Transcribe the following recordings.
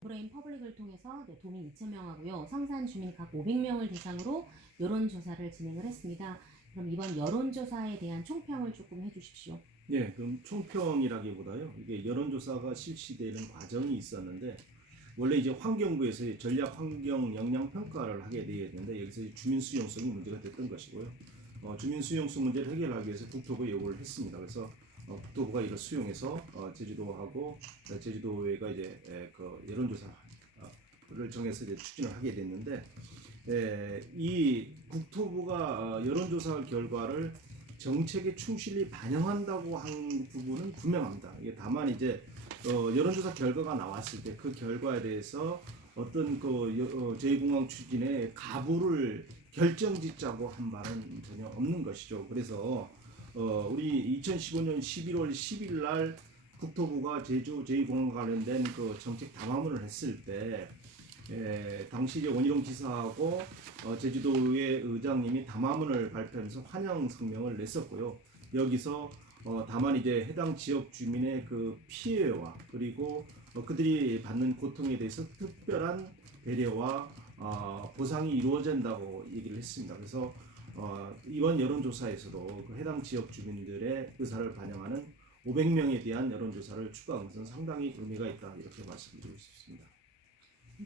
브레인 퍼블릭을 통해서 도민 2,000명하고요. 성산 주민 각 500명을 대상으로 여론조사를 진행을 했습니다. 그럼 이번 여론조사에 대한 총평을 조금 해주십시오. 예, 그럼 총평이라기보다요. 이게 여론조사가 실시되는 과정이 있었는데 원래 이제 환경부에서 전략 환경 영향 평가를 하게 되어 있는데 여기서 주민 수용성이 문제가 됐던 것이고요. 주민 수용성 문제를 해결하기 위해서 국토부에 요구를 했습니다. 그래서 국토부가 이를 수용해서 제주도하고 제주도회가 이제 그 여론조사를 정해서 이제 추진을 하게 됐는데 이 국토부가 여론조사 결과를 정책에 충실히 반영한다고 한 부분은 분명합니다. 이게 다만 이제 여론조사 결과가 나왔을 때 그 결과에 대해서 어떤 그 제2공항 추진에 가부를 결정짓자고 한 바는 전혀 없는 것이죠. 그래서 우리 2015년 11월 10일 날 국토부가 제주 제2공항 관련된 그 정책 담화문을 했을 때 당시 이제 원희룡 지사하고 제주도의 의장님이 담화문을 발표하면서 환영 성명을 냈었고요. 여기서 다만 이제 해당 지역 주민의 그 피해와 그리고 그들이 받는 고통에 대해서 특별한 배려와 보상이 이루어진다고 얘기를 했습니다. 그래서 이번 여론조사에서도 그 해당 지역 주민들의 의사를 반영하는 500명에 대한 여론조사를 추가한 것은 상당히 의미가 있다 이렇게 말씀드리고 싶습니다.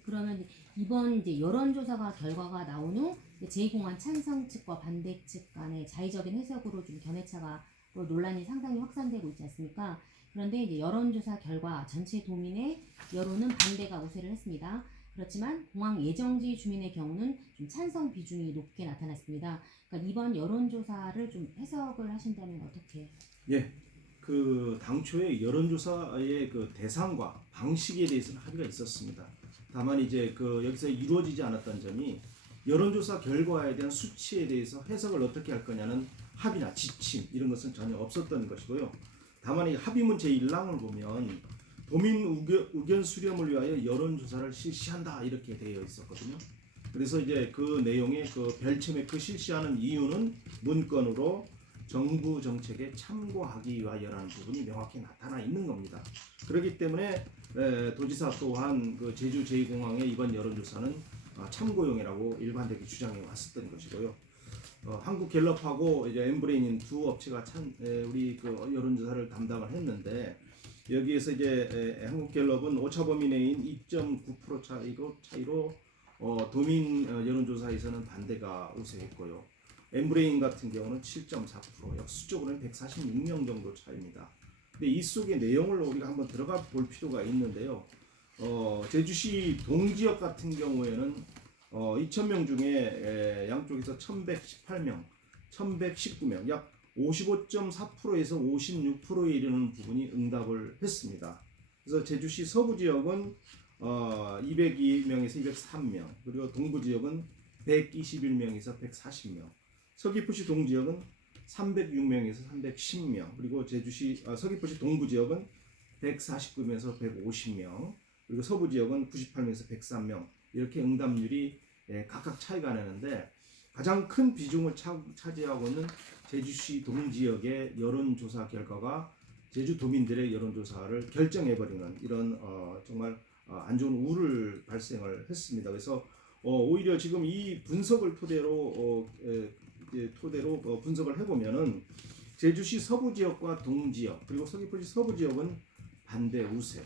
그러면 이번 이제 여론조사가 결과가 나온 후 제2공항 찬성 측과 반대 측 간의 자의적인 해석으로 좀 견해차가 논란이 상당히 확산되고 있지 않습니까? 그런데 이제 여론조사 결과 전체 도민의 여론은 반대가 우세를 했습니다. 그렇지만 공항 예정지 주민의 경우는 좀 찬성 비중이 높게 나타났습니다. 그러니까 이번 여론조사를 좀 해석을 하신다면 어떻게? 예, 그 당초에 여론조사의 그 대상과 방식에 대해서는 합의가 있었습니다. 다만 이제 그 여기서 이루어지지 않았던 점이 여론조사 결과에 대한 수치에 대해서 해석을 어떻게 할 거냐는 합의나 지침 이런 것은 전혀 없었던 것이고요. 다만 이 합의문 제1항을 보면 도민 의견 수렴을 위하여 여론조사를 실시한다 이렇게 되어 있었거든요. 그래서 이제 그 내용의 그 별첨에 그 실시하는 이유는 문건으로 정부 정책에 참고하기 위하여라는 부분이 명확히 나타나 있는 겁니다. 그렇기 때문에 도지사 또한 그 제주 제2공항의 이번 여론조사는 참고용이라고 일관되게 주장해 왔었던 것이고요. 한국갤럽하고 이제 엠브레인인 두 업체가 우리 그 여론조사를 담당을 했는데 여기에서 이제 한국갤럽은 오차범위 내인 2.9% 차이로 도민 여론조사에서는 반대가 우세했고요. 엠브레인 같은 경우는 7.4%, 역수적으로는 146명 정도 차이입니다. 근데 이 속의 내용을 우리가 한번 들어가 볼 필요가 있는데요. 제주시 동지역 같은 경우에는 2,000명 중에 양쪽에서 1,118명, 1,119명, 약 55.4%에서 56%에 이르는 부분이 응답을 했습니다. 그래서 제주시 서부 지역은 202명에서 203명, 그리고 동부 지역은 121명에서 140명, 서귀포시 동지역은 306명에서 310명, 그리고 제주시 서귀포시 동부 지역은 149명에서 150명, 그리고 서부 지역은 98명에서 103명 이렇게 응답률이 각각 차이가 나는데 가장 큰 비중을 차지하고 있는 제주시 동지역의 여론조사 결과가 제주 도민들의 여론조사를 결정해버리는 이런 정말 안 좋은 우를 발생을 했습니다. 그래서 오히려 지금 이 분석을 토대로 분석을 해보면은 제주시 서부 지역과 동지역 그리고 서귀포시 서부 지역은 반대 우세,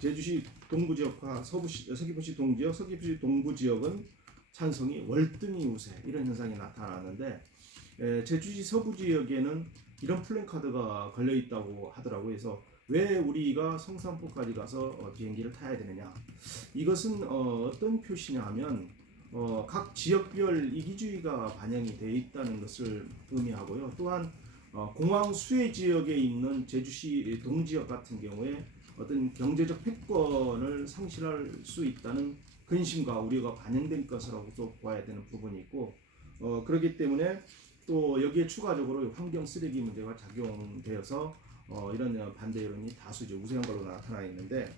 제주시 동부 지역과 서귀포시 동지역, 서귀포시 동부 지역은 찬성이 월등히 우세 이런 현상이 나타나는데 제주시 서부 지역에는 이런 플랜카드가 걸려 있다고 하더라고요. 그래서 왜 우리가 성산포까지 가서 비행기를 타야 되느냐? 이것은 어떤 표시냐 하면 각 지역별 이기주의가 반영이 되어 있다는 것을 의미하고요. 또한 공항 수혜 지역에 있는 제주시 동지역 같은 경우에 어떤 경제적 패권을 상실할 수 있다는 근심과 우려가 반영된 것이라고 봐야 되는 부분이 있고 그렇기 때문에 또 여기에 추가적으로 환경 쓰레기 문제가 작용되어서 이런 반대 여론이 다수 이제 우세한 걸로 나타나 있는데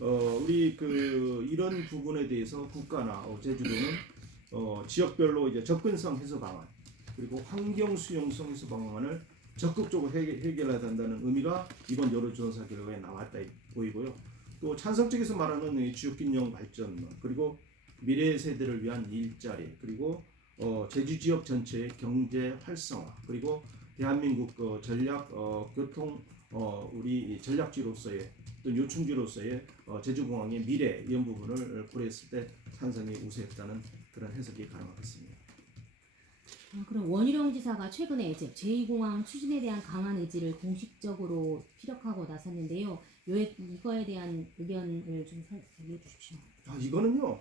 우리 그 이런 부분에 대해서 국가나 제주도는 지역별로 이제 접근성 해소 방안 그리고 환경 수용성 해소 방안을 적극적으로 해결해야 된다는 의미가 이번 여론조사 결과에 나왔다 보이고요. 또 찬성 쪽에서 말하는 이 지역균형 발전, 그리고 미래 세대를 위한 일자리, 그리고 제주 지역 전체의 경제 활성화, 그리고 대한민국 전략 교통 우리 전략지로서의 또 요충지로서의 제주공항의 미래 이런 부분을 고려했을 때 찬성이 우세했다는 그런 해석이 가능하겠습니다. 그럼 원희룡 지사가 최근에 이제 제2공항 추진에 대한 강한 의지를 공식적으로 피력하고 나섰는데요. 이거에 대한 의견을 좀 얘기해 주십시오. 이거는요.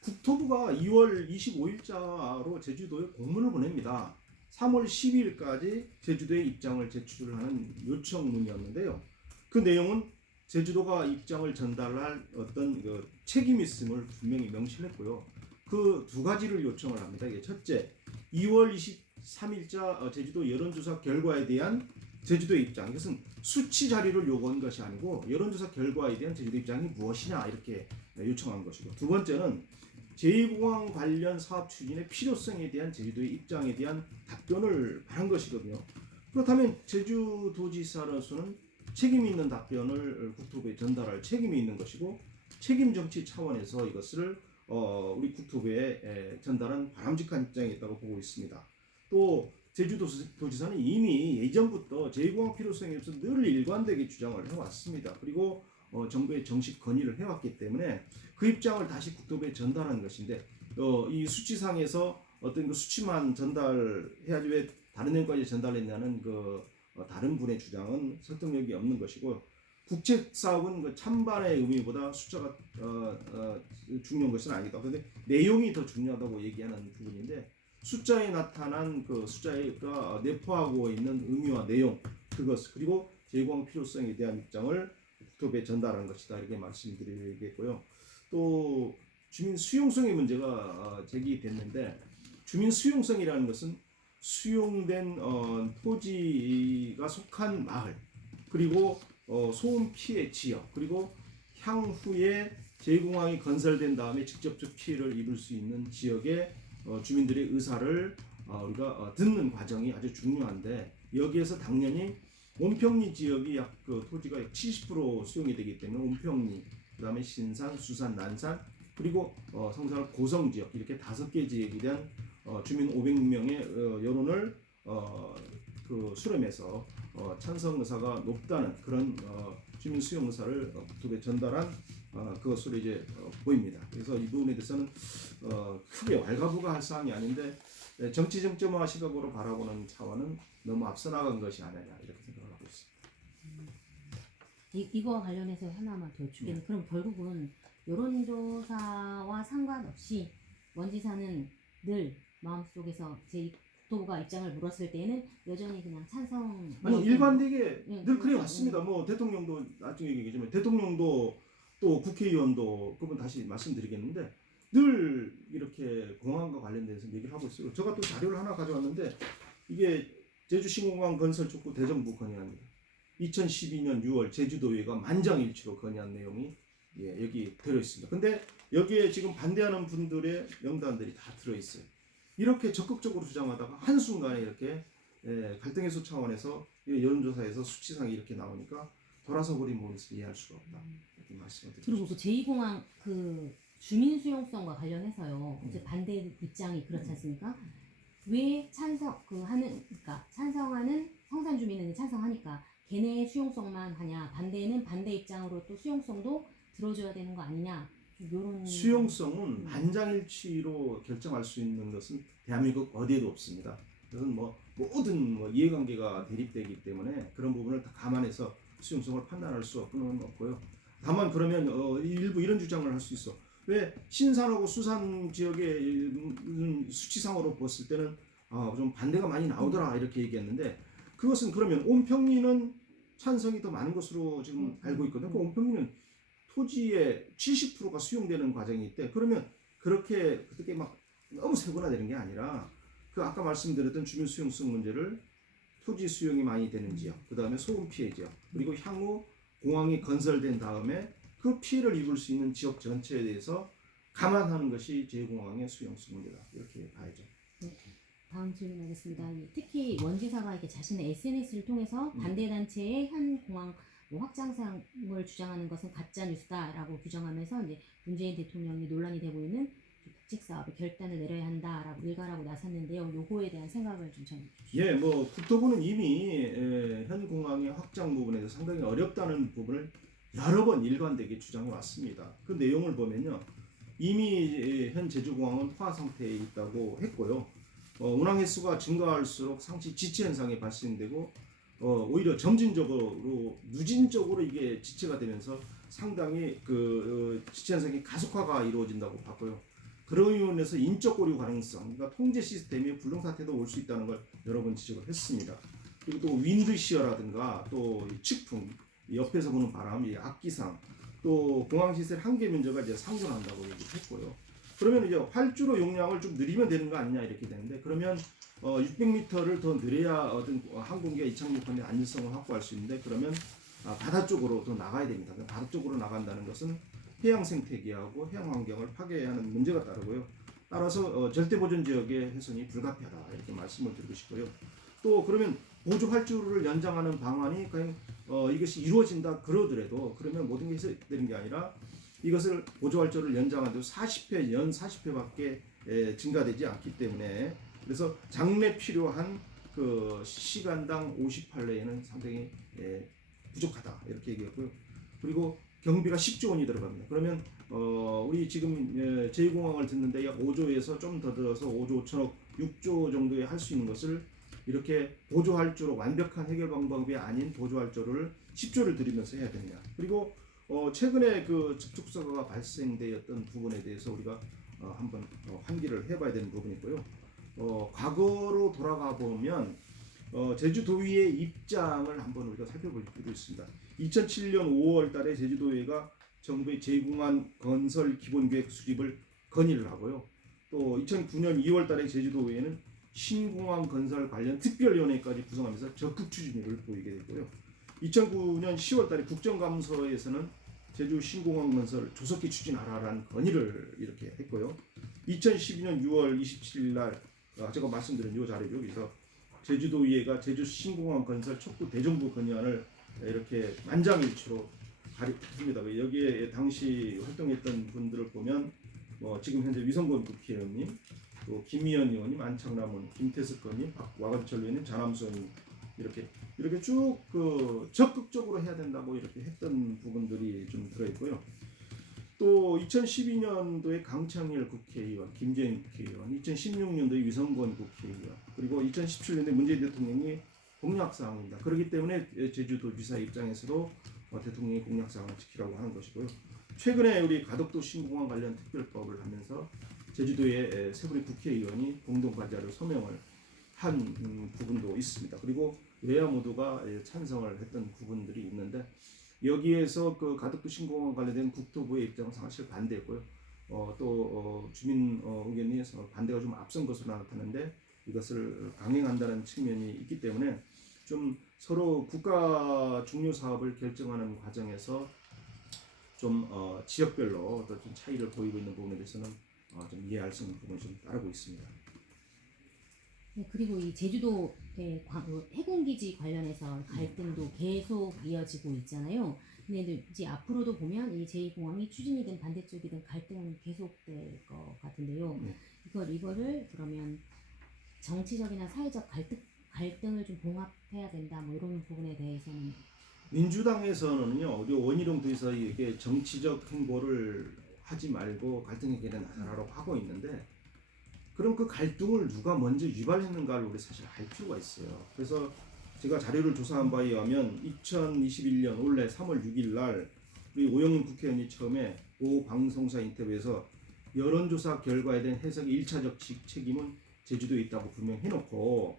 국토부가 2월 25일자로 제주도에 공문을 보냅니다. 3월 12일까지 제주도에 입장을 제출하는 요청문이었는데요. 그 내용은 제주도가 입장을 전달할 어떤 그 책임이 있음을 분명히 명시했고요. 그 두 가지를 요청을 합니다. 이게 첫째, 2월 23일자 제주도 여론조사 결과에 대한 제주도의 입장. 이것은 수치 자료를 요구한 것이 아니고 여론조사 결과에 대한 제주도 입장이 무엇이냐 이렇게 요청한 것이고, 두 번째는 제2공항 관련 사업 추진의 필요성에 대한 제주도의 입장에 대한 답변을 바란 것이거든요. 그렇다면 제주도지사로서는 책임 있는 답변을 국토부에 전달할 책임이 있는 것이고, 책임 정치 차원에서 이것을 우리 국토부에 전달한 바람직한 입장이 있다고 보고 있습니다. 또 제주도지사는 이미 예전부터 제2공항 필요성에 대해서 늘 일관되게 주장을 해왔습니다. 그리고 정부에 정식 건의를 해왔기 때문에 그 입장을 다시 국토부에 전달한 것인데, 이 수치상에서 어떤 그 수치만 전달해야지 왜 다른 내용까지 전달했냐는 다른 분의 주장은 설득력이 없는 것이고, 국책 사업은 그 찬반의 의미보다 숫자가 중요한 것은 아니다. 그런데 내용이 더 중요하다고 얘기하는 부분인데, 숫자에 나타난 그 숫자가 내포하고 있는 의미와 내용, 그것 그리고 제2공항 필요성에 대한 입장을 국토부에 전달한 것이다 이렇게 말씀드리겠고요. 또 주민 수용성의 문제가 제기됐는데, 주민 수용성이라는 것은 수용된 토지가 속한 마을, 그리고 소음 피해 지역, 그리고 향후에 제2공항이 건설된 다음에 직접적 피해를 입을 수 있는 지역의 주민들의 의사를 우리가 듣는 과정이 아주 중요한데, 여기에서 당연히 온평리 지역이 약 토지가 70% 수용이 되기 때문에 온평리, 그다음에 신산, 수산, 난산, 그리고 성산을 고성 지역, 이렇게 5개 지역에 대한 주민 500명의 여론을 수렴해서 찬성 의사가 높다는 그런 주민 수용 의사를 국토부에 전달한 그것으로 이제 보입니다. 그래서 이 부분에 대해서는 크게 왈가부가할 사항이 아닌데, 정치 정점화 시각으로 바라보는 차원은 너무 앞서 나간 것이 아니냐 이렇게 생각을 하고 있습니다. 이거와 관련해서 하나만 더 주겠네. 그럼 결국은 여론조사와 상관없이 원지사는 늘 마음속에서 국토부가 입장을 물었을 때에는 여전히 그냥 찬성. 아니 일관되게 늘 그래 그렇죠. 왔습니다. 뭐 대통령도 나중에 얘기하지만 대통령도 또 국회의원도 그분 다시 말씀드리겠는데 늘 이렇게 공항과 관련돼서 얘기를 하고 있어요. 제가 또 자료를 하나 가져왔는데, 이게 제주신공항 건설 촉구 대정부 건의안입니다. 2012년 6월 제주도의회가 만장일치로 건의한 내용이 여기 들어있습니다. 근데 여기에 지금 반대하는 분들의 명단들이 다 들어있어요. 이렇게 적극적으로 주장하다가 한순간에 이렇게 갈등 해소 차원에서 여론조사에서 수치상이 이렇게 나오니까 돌아서 버린 부분에서 이해할 수가 없다 이렇게 말씀을 드리고 그리고 그 제2공항 그 주민 수용성과 관련해서요. 이제 반대 입장이 그렇지 않습니까? 왜 그러니까 찬성하는 성산 주민은 찬성하니까 걔네의 수용성만 하냐, 반대는 반대 입장으로 또 수용성도 들어줘야 되는 거 아니냐, 이런 수용성은 만장일치로 결정할 수 있는 것은 대한민국 어디에도 없습니다. 그것은 모든 이해관계가 대립되기 때문에 그런 부분을 다 감안해서 수용성을 판단할 수는 없고요. 다만 그러면 일부 이런 주장을 할 수 있어. 왜 신산하고 수산 지역의 수치상으로 봤을 때는 좀 반대가 많이 나오더라 이렇게 얘기했는데, 그것은 그러면 온평리는 찬성이 더 많은 것으로 지금 알고 있거든요. 그 온평리는 토지의 70%가 수용되는 과정이 있대. 그러면 그렇게 막 너무 세분화되는 게 아니라 그 아까 말씀드렸던 주민 수용성 문제를 토지 수용이 많이 되는 지역, 그 다음에 소음 피해 지역, 그리고 향후 공항이 건설된 다음에 그 피해를 입을 수 있는 지역 전체에 대해서 감안하는 것이 제2공항의 수용성 문제다 이렇게 봐야죠. 다음 질문하겠습니다. 특히 원지사가 이렇게 자신의 SNS를 통해서 반대 단체의 한 공항 뭐 확장상을 주장하는 것은 가짜 뉴스다라고 규정하면서 이제 문재인 대통령이 논란이 되고 있는 국책 사업의 결단을 내려야 한다라고 일갈하고 나섰는데요. 요거에 대한 생각을 좀 전해 주시죠. 예, 뭐 국토부는 이미 현 공항의 확장 부분에서 상당히 어렵다는 부분을 여러 번 일관되게 주장해 왔습니다. 그 내용을 보면요, 이미 현 제주공항은 포화 상태에 있다고 했고요. 운항 횟수가 증가할수록 상시 지체 현상이 발생되고 오히려 점진적으로 누진적으로 이게 지체가 되면서 상당히 지체 현상이 가속화가 이루어진다고 봤고요. 그런 이유에서 인적 고류 가능성, 그러니까 통제 시스템이 불능 사태도 올 수 있다는 걸 여러 번 지적을 했습니다. 그리고 또 윈드시어라든가 또 측풍, 옆에서 부는 바람, 이 악기상, 또 공항 시설 한계 면적가 이제 상존한다고 얘기했고요. 그러면 이제 활주로 용량을 좀 늘리면 되는 거 아니냐 이렇게 되는데, 그러면 600m를 더 늘려야 어떤 항공기가 이착륙하는 안전성을 확보할 수 있는데, 그러면 바다 쪽으로 더 나가야 됩니다. 바다 쪽으로 나간다는 것은 해양 생태계하고 해양 환경을 파괴하는 문제가 따르고요. 따라서 절대 보존 지역의 훼손이 불가피하다 이렇게 말씀을 드리고 싶고요. 또 그러면 보조 활주로를 연장하는 방안이 과연 이것이 이루어진다 그러더라도, 그러면 모든 게 해석되는 게 아니라 이것을 보조 활주로를 연장하도 40회 연 40회밖에 증가되지 않기 때문에, 그래서 장래 필요한 그 시간당 58회에는 상당히 부족하다 이렇게 얘기했고요. 그리고 경비가 10조 원이 들어갑니다. 그러면 우리 지금 제2공항을 듣는데 약 5조에서 좀 더 들어서 5조 5천억 6조 정도에 할 수 있는 것을 이렇게 보조활주로, 완벽한 해결 방법이 아닌 보조활주로를 10조를 들이면서 해야 되느냐. 그리고 최근에 그 접촉사고가 발생되었던 부분에 대해서 우리가 한번 환기를 해봐야 되는 부분이고요. 과거로 돌아가 보면 제주도의회 입장을 한번 우리가 살펴볼 필요가 있습니다. 2007년 5월 달에 제주도의회가 정부의 제2공항 건설 기본계획 수립을 건의를 하고요. 또 2009년 2월 달에 제주도의회는 신공항 건설 관련 특별위원회까지 구성하면서 적극 추진을 보이게 됐고요. 2009년 10월 달에 국정감사에서는 제주 신공항 건설 조속히 추진하라라는 건의를 이렇게 했고요. 2012년 6월 27일 날 제가 말씀드린 이 자료죠. 그래서 제주도의회가 제주 신공항 건설 촉구 대정부 건의안을 이렇게 만장일치로 발의했습니다. 여기에 당시 활동했던 분들을 보면 지금 현재 위성권 국회의원님, 또 김미연 의원님, 안창남 의원, 김태석 의원님, 와관철 의원님, 장함수 의원님 이렇게 쭉 적극적으로 해야 된다고 이렇게 했던 부분들이 좀 들어있고요. 또 2012년도에 강창일 국회의원, 김재인 국회의원, 2016년도에 위성권 국회의원, 그리고 2017년에 문재인 대통령이 공약사항입니다. 그렇기 때문에 제주도지사 입장에서도 대통령의 공약사항을 지키라고 하는 것이고요. 최근에 우리 가덕도 신공항 관련 특별법을 하면서 제주도의 세 분의 국회의원이 공동과제로 서명을 한 부분도 있습니다. 그리고 여야 모두가 찬성을 했던 부분들이 있는데, 여기에서 그 가덕도 신공항 관련된 국토부의 입장은 사실 반대했고요. 또 주민 의견이 반대가 좀 앞선 것으로 나타났는데, 이것을 강행한다는 측면이 있기 때문에 좀 서로 국가 중요 사업을 결정하는 과정에서 좀 지역별로 어떤 좀 차이를 보이고 있는 부분에 대해서는 좀 이해할 수 있는 부분이 좀 따르고 있습니다. 네, 그리고 이 제주도 해군기지 관련해서 갈등도 계속 이어지고 있잖아요. 근데 이제 앞으로도 보면 이 제2공항이 추진이든 반대쪽이든 갈등은 계속될 것 같은데요. 이거를 그러면 정치적이나 사회적 갈등을 좀 봉합해야 된다, 뭐 이런 부분에 대해서는 민주당에서는요, 우리 원희룡 도지사에게 정치적 행보를 하지 말고 갈등 해결에 나서라고 하고 있는데, 그럼 그 갈등을 누가 먼저 유발했는가를 우리 사실 알 필요가 있어요. 그래서 제가 자료를 조사한 바에 의하면 2021년 올해 3월 6일 날 우리 오영훈 국회의원이 처음에 오 방송사 인터뷰에서 여론조사 결과에 대한 해석의 1차적 책임은 제주도에 있다고 분명히 해놓고,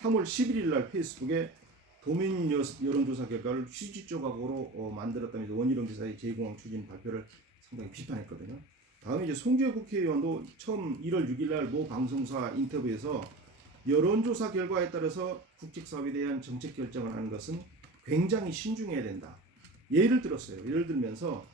3월 11일 날 페이스북에 도민 여론조사 결과를 휴지 조각으로 만들었다면서 원희룡 지사의 제2공항 추진 발표를 상당히 비판했거든요. 다음에 이제 송지효 국회의원도 처음 1월 6일 날 모 방송사 인터뷰에서 여론조사 결과에 따라서 국책사업에 대한 정책 결정을 하는 것은 굉장히 신중해야 된다. 예를 들었어요. 예를 들면서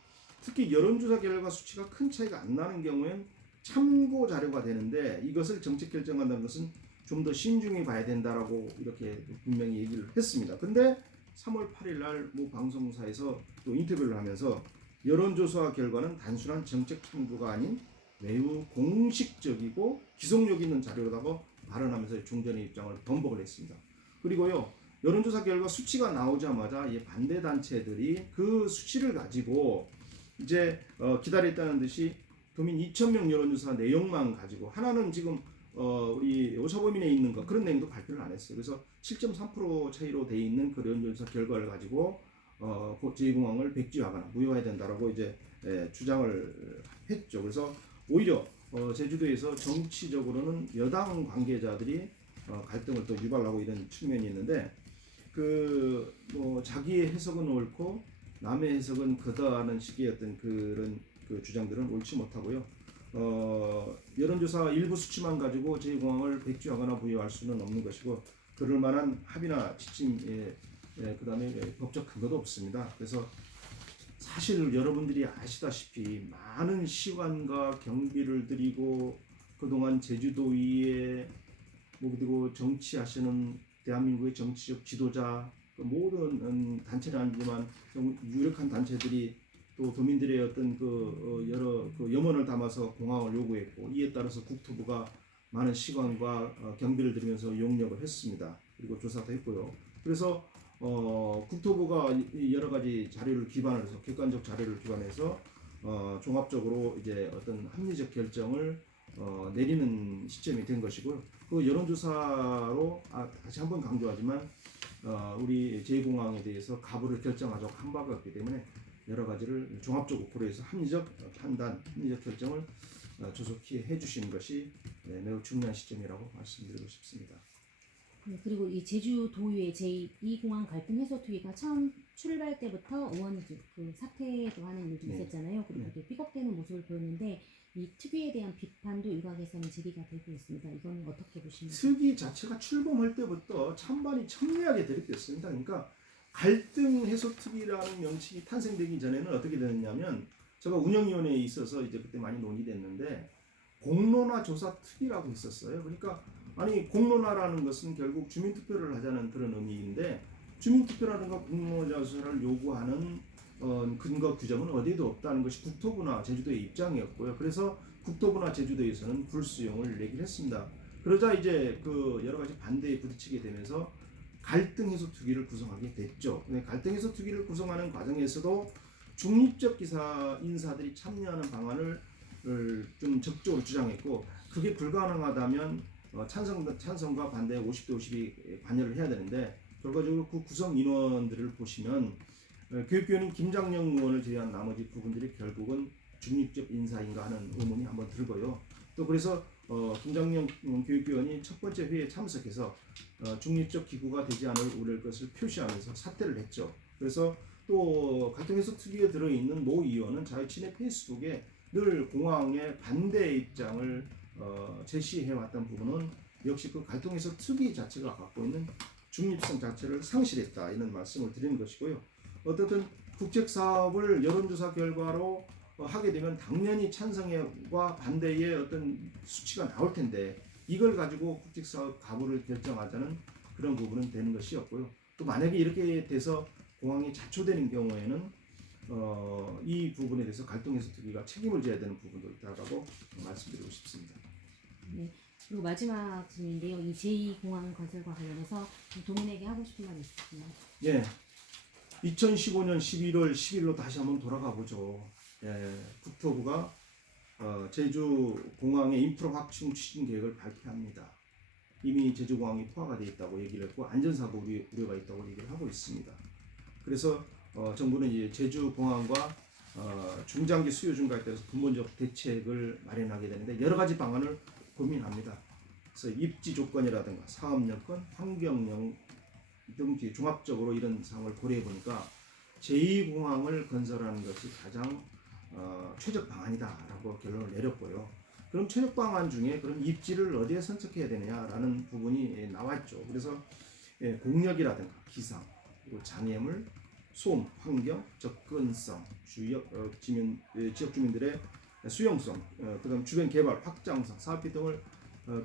특히 여론조사 결과 수치가 큰 차이가 안 나는 경우엔 참고 자료가 되는데, 이것을 정책 결정한다는 것은 좀 더 신중히 봐야 된다라고 이렇게 분명히 얘기를 했습니다. 근데 3월 8일 날 모 방송사에서 또 인터뷰를 하면서 여론조사 결과는 단순한 정책 탐구가 아닌 매우 공식적이고 기속력 있는 자료라고 발언하면서 종전의 입장을 번복을 했습니다. 그리고요, 여론조사 결과 수치가 나오자마자 이 반대 단체들이 그 수치를 가지고 이제 기다렸다는 듯이 도민 2,000명 여론조사 내용만 가지고 하나는 지금 우리 오차범위내에 있는 거 그런 내용도 발표를 안 했어요. 그래서 7.3% 차이로 돼 있는 그 여론조사 결과를 가지고 제2공항을 백지화하거나 무효화해야 된다라고 이제 주장을 했죠. 그래서 오히려 제주도에서 정치적으로는 여당 관계자들이 갈등을 또 유발하고 이런 측면이 있는데 자기의 해석은 옳고 남의 해석은 그다는 식의 어떤 그런 그 주장들은 옳지 못하고요. 여론조사 일부 수치만 가지고 제2공항을 백지화하거나 부여할 수는 없는 것이고 그럴 만한 합의나 지침, 그다음에 법적 근거도 없습니다. 그래서 사실 여러분들이 아시다시피 많은 시간과 경비를 들이고 그동안 제주도의회 그리고 정치하시는 대한민국의 정치적 지도자 모든 단체는 아니지만 유력한 단체들이 또 도민들의 어떤 여러 염원을 담아서 공항을 요구했고 이에 따라서 국토부가 많은 시간과 경비를 들이면서 용역을 했습니다. 그리고 조사도 했고요. 그래서 국토부가 여러 가지 자료를 기반으로 해서 객관적 자료를 기반해서 종합적으로 이제 어떤 합리적 결정을 내리는 시점이 된 것이고요. 그 여론조사로 다시 한번 강조하지만 우리 제2공항에 대해서 가부를 결정하자고 한 바가 없기 때문에 여러 가지를 종합적으로 고려해서 합리적 판단, 합리적 결정을 조속히 해주시는 것이 매우 중요한 시점이라고 말씀드리고 싶습니다. 네, 그리고 이 제주도의회 제2공항 갈등 해소 투기가 처음 출발 때부터 의원이 그 사퇴도 하는 일도 네. 있었잖아요. 그리고 네. 또 삐걱대는 모습을 보였는데 이 특위에 대한 비판도 일각에서는 제기가 되고 있습니다. 이건 어떻게 보십니까? 특위 자체가 출범할 때부터 찬반이 첨예하게 대립됐습니다. 그러니까 갈등 해소 특위라는 명칭이 탄생되기 전에는 어떻게 됐냐면 제가 운영위원회에 있어서 이제 그때 많이 논의됐는데 공론화 조사 특위라고 했었어요. 그러니까 아니 공론화라는 것은 결국 주민투표를 하자는 그런 의미인데 주민투표라든가 공론화 조사를 요구하는 근거 규정은 어디에도 없다는 것이 국토부나 제주도의 입장이었고요. 그래서 국토부나 제주도에서는 불수용을 내기로 했습니다. 그러자 이제 여러 가지 반대에 부딪히게 되면서 갈등 해소 특위를 구성하게 됐죠. 근데 갈등 해소 특위를 구성하는 과정에서도 중립적 인사들이 참여하는 방안을 좀 적극적으로 주장했고 그게 불가능하다면 찬성과 반대 50대 50이 관여를 해야 되는데 결과적으로 그 구성 인원들을 보시면 교육위원인 김장영 의원을 제외한 나머지 부분들이 결국은 중립적 인사인가 하는 의문이 한번 들고요. 또 그래서 김장영 교육위원이 첫 번째 회의에 참석해서 중립적 기구가 되지 않을 우려할 것을 표시하면서 사퇴를 했죠. 그래서 또 갈등해소 특위에 들어있는 모 의원은 자기 친의 페이스북에 늘 공항의 반대 입장을 제시해왔던 부분은 역시 그 갈등해소 특위 자체가 갖고 있는 중립성 자체를 상실했다 이런 말씀을 드리는 것이고요. 어떻든 국책사업을 여론조사 결과로 하게 되면 당연히 찬성과 반대의 어떤 수치가 나올 텐데 이걸 가지고 국책사업 가부를 결정하자는 그런 부분은 되는 것이었고요. 또 만약에 이렇게 돼서 공항이 자초되는 경우에는 이 부분에 대해서 갈등해소 특위가 책임을 져야 되는 부분도 있다고 말씀드리고 싶습니다. 네. 그리고 마지막 질문인데요. 이 제2공항 건설과 관련해서 도민에게 하고 싶은 말이 있으시나요? 예. 2015년 11월 10일로 다시 한번 돌아가 보죠. 국토부가 제주공항의 인프라 확충 추진 계획을 발표합니다. 이미 제주공항이 포화가 되어 있다고 얘기를 했고 안전사고 우려가 있다고 얘기를 하고 있습니다. 그래서 정부는 이제 제주공항과 중장기 수요 증가에 따라서 근본적 대책을 마련하게 되는데 여러 가지 방안을 고민합니다. 그래서 입지 조건이라든가 사업 여건, 환경 등 종합적으로 이런 사항을 고려해 보니까 제2공항을 건설하는 것이 가장 최적 방안이다라고 결론을 내렸고요. 그럼 최적 방안 중에 그럼 입지를 어디에 선택해야 되느냐라는 부분이 나왔죠. 그래서 공력이라든가 기상, 그리고 장애물, 소음, 환경, 접근성, 지역 주민들의 수용성, 그다음 주변 개발, 확장성, 사업비 등을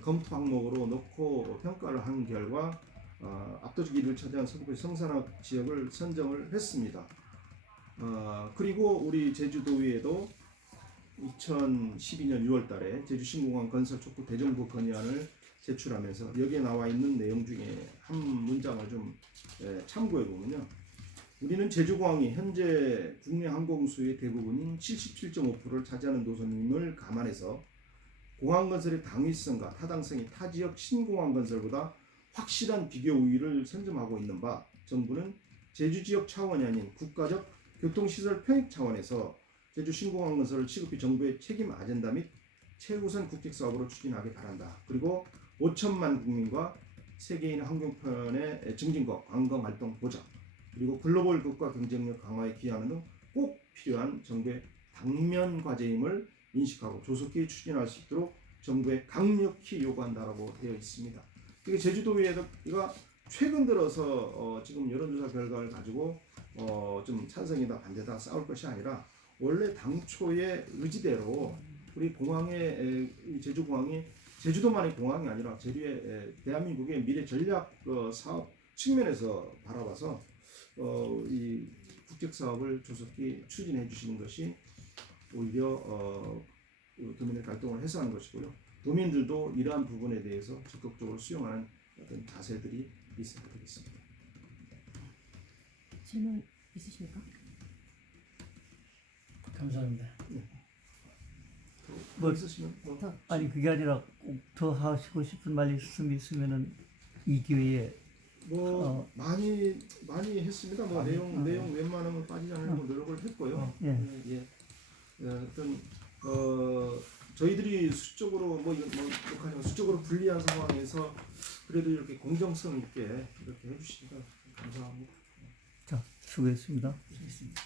검토 항목으로 놓고 평가를 한 결과 압도적 1위를 차지한 서귀포 성산업 지역을 선정을 했습니다. 그리고 우리 제주도의회도 2012년 6월달에 제주 신공항 건설 촉구 대정부 건의안을 제출하면서 여기에 나와 있는 내용 중에 한 문장을 좀 참고해 보면요. 우리는 제주공항이 현재 국내 항공수의 대부분인 77.5%를 차지하는 노선임을 감안해서 공항 건설의 당위성과 타당성이 타 지역 신공항 건설보다 확실한 비교 우위를 선점하고 있는 바, 정부는 제주 지역 차원이 아닌 국가적 교통시설 편익 차원에서 제주 신공항 건설을 시급히 정부의 책임 아젠다 및 최우선 국책 사업으로 추진하기 바란다. 그리고 5천만 국민과 세계인 항공편의 증진과 관광 활동 보장, 그리고 글로벌 국가 경쟁력 강화에 기여하는 등 꼭 필요한 정부의 당면 과제임을 인식하고 조속히 추진할 수 있도록 정부에 강력히 요구한다라고 되어 있습니다. 이게 제주도의회가 최근 들어서 지금 여론조사 결과를 가지고 좀 찬성이다 반대다 싸울 것이 아니라 원래 당초의 의지대로 우리 공항의 제주공항이 제주도만의 공항이 아니라 제주의 대한민국의 미래 전략 사업 측면에서 바라봐서 이 국책 사업을 조속히 추진해 주시는 것이 오히려 도민의 갈등을 해소하는 것이고요. 도민들도 이러한 부분에 대해서 적극적으로 수용하는 어떤 자세들이 있어야 되겠습니다. 질문 있으십니까? 감사합니다. 뭐 있으시면 아니 그게 아니라 꼭 더 하시고 싶은 말씀이 있으면은 이 기회에 많이 했습니다. 뭐 내용 웬만하면 빠지지 않으려고 노력을 했고요. 어떤 저희들이 수적으로 수적으로 불리한 상황에서 그래도 이렇게 공정성 있게 이렇게 해주시니까 감사합니다. 자 수고했습니다. 수고했습니다.